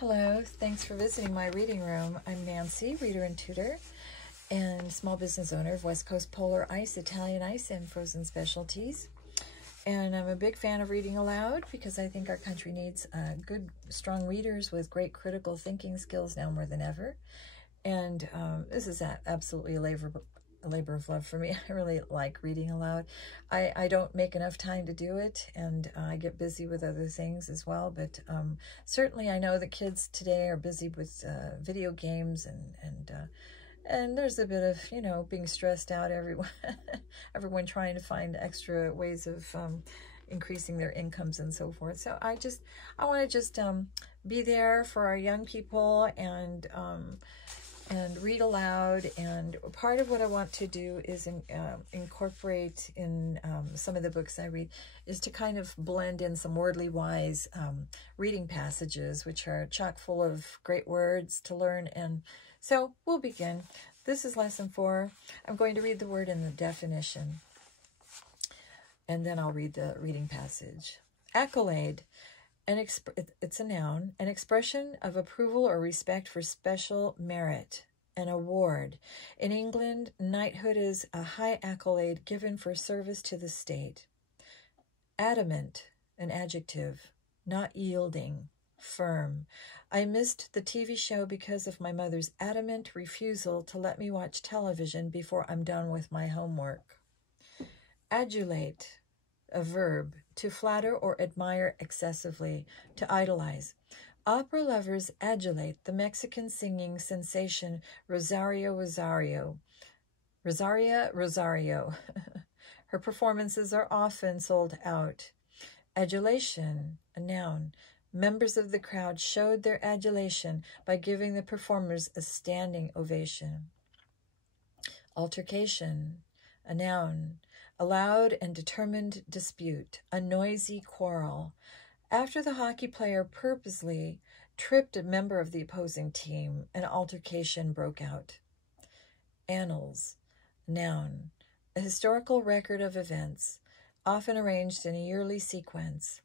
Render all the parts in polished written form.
Hello, thanks for visiting my reading room. I'm Nancy, reader and tutor, and small business owner of West Coast Polar Ice, Italian Ice, and Frozen Specialties. And I'm a big fan of reading aloud because I think our country needs good, strong readers with great critical thinking skills now more than ever. And this is absolutely a labor of love for me. I really like reading aloud. I don't make enough time to do it, and I get busy with other things as well, but certainly I know that kids today are busy with video games and there's a bit of, you know, being stressed out, everyone trying to find extra ways of increasing their incomes and so forth. So I want to just be there for our young people and read aloud. And part of what I want to do is incorporate in some of the books I read is to kind of blend in some wordly wise reading passages, which are chock full of great words to learn. And so we'll begin. This is lesson 4. I'm going to read the word in the definition, and then I'll read the reading passage. Accolade. It's a noun, an expression of approval or respect for special merit, an award. In England, knighthood is a high accolade given for service to the state. Adamant, an adjective, not yielding, firm. I missed the TV show because of my mother's adamant refusal to let me watch television before I'm done with my homework. Adulate, a verb, to flatter or admire excessively, to idolize. Opera lovers adulate the Mexican singing sensation Rosario. Her performances are often sold out. Adulation, a noun. Members of the crowd showed their adulation by giving the performers a standing ovation. Altercation, a noun. A loud and determined dispute, a noisy quarrel. After the hockey player purposely tripped a member of the opposing team, an altercation broke out. Annals, noun. A historical record of events, often arranged in a yearly sequence.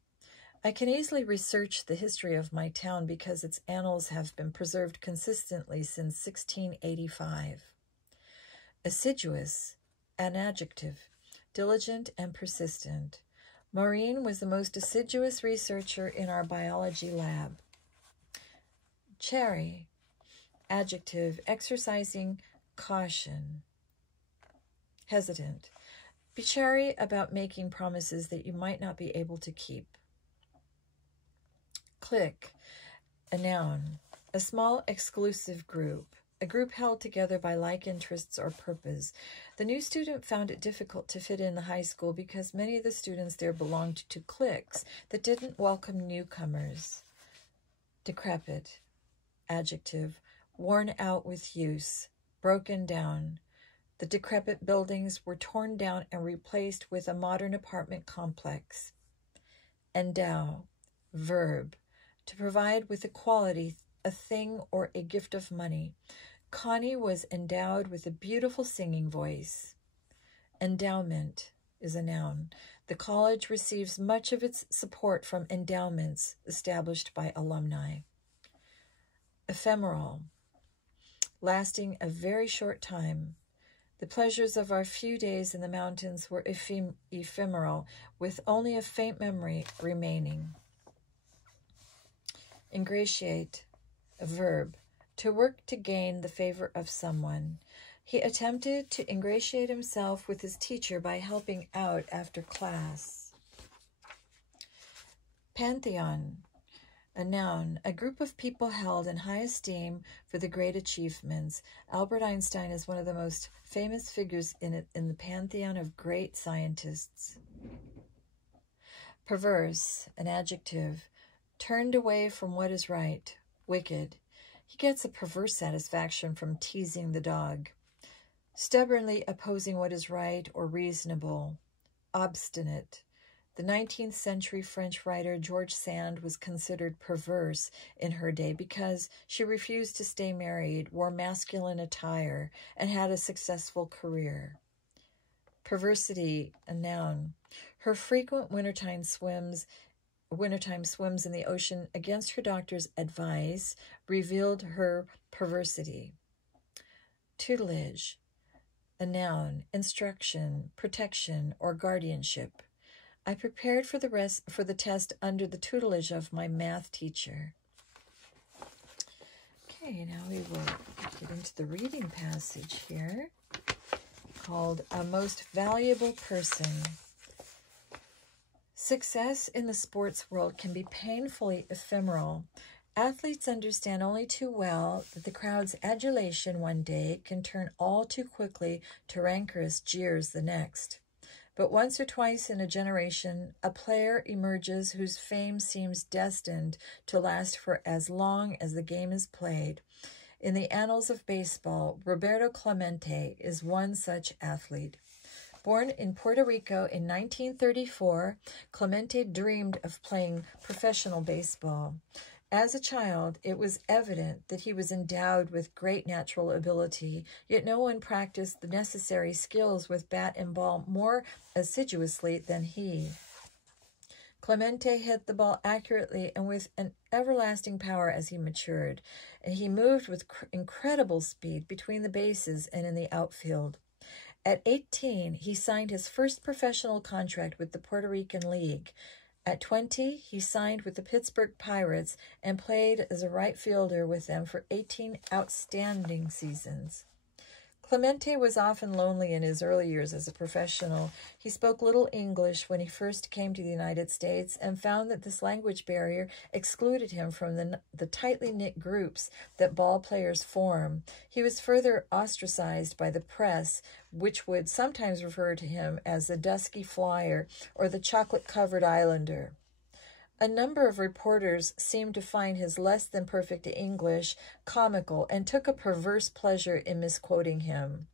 I can easily research the history of my town because its annals have been preserved consistently since 1685. Assiduous, an adjective. Diligent and persistent. Maureen was the most assiduous researcher in our biology lab. Chary, adjective, exercising caution. Hesitant. Be chary about making promises that you might not be able to keep. Clique, a noun, a small exclusive group. A group held together by like interests or purpose. The new student found it difficult to fit in the high school because many of the students there belonged to cliques that didn't welcome newcomers. Decrepit, adjective, worn out with use, broken down. The decrepit buildings were torn down and replaced with a modern apartment complex. Endow, verb, to provide with a quality, a thing, or a gift of money. Connie was endowed with a beautiful singing voice. Endowment is a noun. The college receives much of its support from endowments established by alumni. Ephemeral, lasting a very short time. The pleasures of our few days in the mountains were ephemeral, with only a faint memory remaining. Ingratiate, a verb, to work to gain the favor of someone. He attempted to ingratiate himself with his teacher by helping out after class. Pantheon, a noun, a group of people held in high esteem for the great achievements. Albert Einstein is one of the most famous figures in the pantheon of great scientists. Perverse, an adjective, turned away from what is right, wicked. He gets a perverse satisfaction from teasing the dog. Stubbornly opposing what is right or reasonable. Obstinate. The 19th century French writer George Sand was considered perverse in her day because she refused to stay married, wore masculine attire, and had a successful career. Perversity, a noun. Her frequent wintertime swims wintertime swims in the ocean against her doctor's advice revealed her perversity. Tutelage, a noun, instruction, protection, or guardianship. I prepared for the test under the tutelage of my math teacher. Okay, now we will get into the reading passage here called A Most Valuable Person. Success in the sports world can be painfully ephemeral. Athletes understand only too well that the crowd's adulation one day can turn all too quickly to rancorous jeers the next. But once or twice in a generation, a player emerges whose fame seems destined to last for as long as the game is played. In the annals of baseball, Roberto Clemente is one such athlete. Born in Puerto Rico in 1934, Clemente dreamed of playing professional baseball. As a child, it was evident that he was endowed with great natural ability, yet no one practiced the necessary skills with bat and ball more assiduously than he. Clemente hit the ball accurately and with an everlasting power as he matured, and he moved with incredible speed between the bases and in the outfield. At 18, he signed his first professional contract with the Puerto Rican League. At 20, he signed with the Pittsburgh Pirates and played as a right fielder with them for 18 outstanding seasons. Clemente was often lonely in his early years as a professional. He spoke little English when he first came to the United States and found that this language barrier excluded him from the tightly knit groups that ball players form. He was further ostracized by the press, which would sometimes refer to him as the dusky flyer or the chocolate-covered islander. A number of reporters seemed to find his less than perfect English comical and took a perverse pleasure in misquoting him.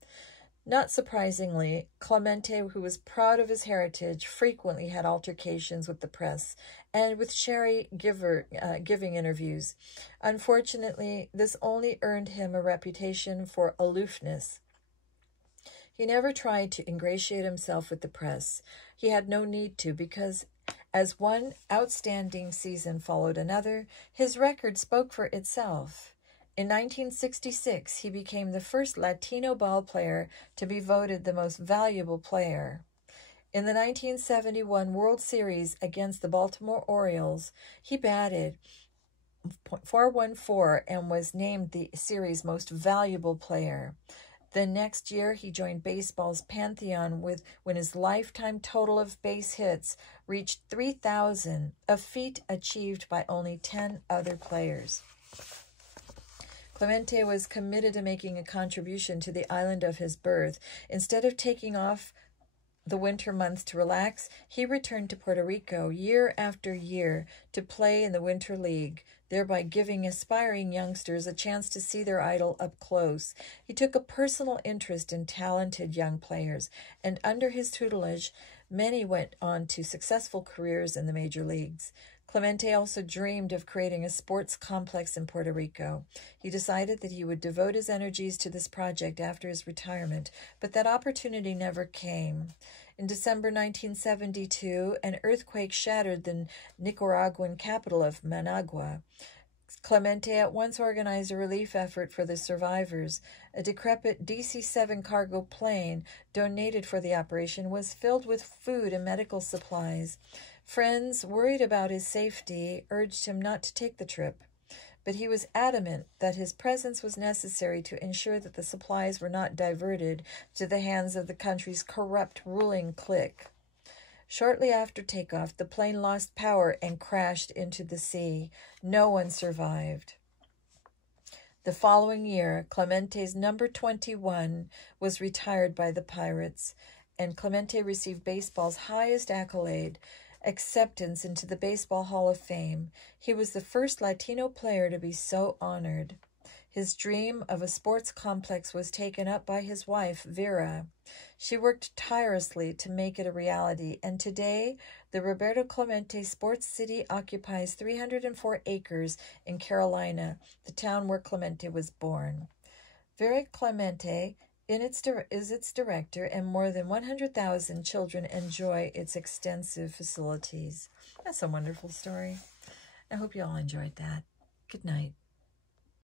Not surprisingly, Clemente, who was proud of his heritage, frequently had altercations with the press and with sherry giving interviews. Unfortunately, this only earned him a reputation for aloofness. He never tried to ingratiate himself with the press. He had no need to, because as one outstanding season followed another, his record spoke for itself. In 1966, he became the first Latino ball player to be voted the most valuable player. In the 1971 World Series against the Baltimore Orioles, he batted .414 and was named the series' most valuable player. The next year, he joined baseball's pantheon when his lifetime total of base hits reached 3,000, a feat achieved by only 10 other players. Clemente was committed to making a contribution to the island of his birth. Instead of taking off the winter months to relax, he returned to Puerto Rico year after year to play in the Winter League, thereby giving aspiring youngsters a chance to see their idol up close. He took a personal interest in talented young players, and under his tutelage, many went on to successful careers in the major leagues. Clemente also dreamed of creating a sports complex in Puerto Rico. He decided that he would devote his energies to this project after his retirement, but that opportunity never came. In December 1972, an earthquake shattered the Nicaraguan capital of Managua. Clemente at once organized a relief effort for the survivors. A decrepit DC-7 cargo plane donated for the operation was filled with food and medical supplies. Friends, worried about his safety, urged him not to take the trip, but he was adamant that his presence was necessary to ensure that the supplies were not diverted to the hands of the country's corrupt ruling clique. Shortly after takeoff, the plane lost power and crashed into the sea. No one survived. The following year, Clemente's number 21 was retired by the Pirates, and Clemente received baseball's highest accolade, acceptance into the Baseball Hall of Fame. He was the first Latino player to be so honored. His dream of a sports complex was taken up by his wife, Vera. She worked tirelessly to make it a reality, and today, the Roberto Clemente Sports City occupies 304 acres in Carolina, the town where Clemente was born. Vera Clemente is its director, and more than 100,000 children enjoy its extensive facilities. That's a wonderful story. I hope you all enjoyed that. Good night.